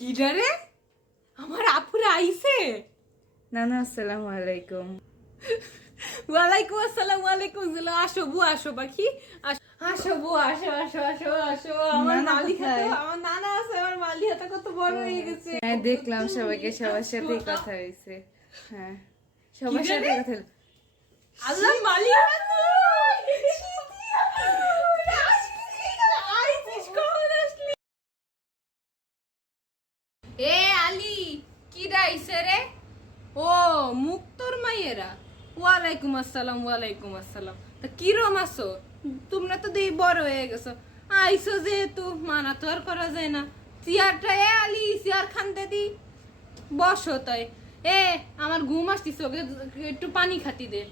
কি রে আমার আপুরা আইছে। নানা আসসালামু আলাইকুম। ওয়ালাইকুম আসসালাম। ওয়ালাইকুম আসসালাম। আসো বু, আসো পাখি, আসো বু, আসো আসো আসো আসো। আমার নানা মালিকা তো, কোথায়? আমার নানা আছে, আমার মালিকাটা কত বড় হয়ে গেছে। হ্যাঁ দেখলাম সবাইকে, সবার আসো, সাথেই কথা হয়েছে। হ্যাঁ সবার কি সাথে রে? কথা হলো। আল্লাহ মালিকা তো এ আলী কি রাইছে রে? ও মুক্তর মাইয়েরা। ওয়ালাইকুম আসসালাম। ওয়ালাইকুম আসসালাম। তা কিরম আছো? তোমরা তো দেই বড় হয়ে গেছো, আইসো যেহেতু মানা তো আর করা যায় না। চেয়ারটা এ আলী, চেয়ার খানতে দি, বসো তাই। এ আমার ঘুম আসতিস, ওকে একটু পানি খাতি দে।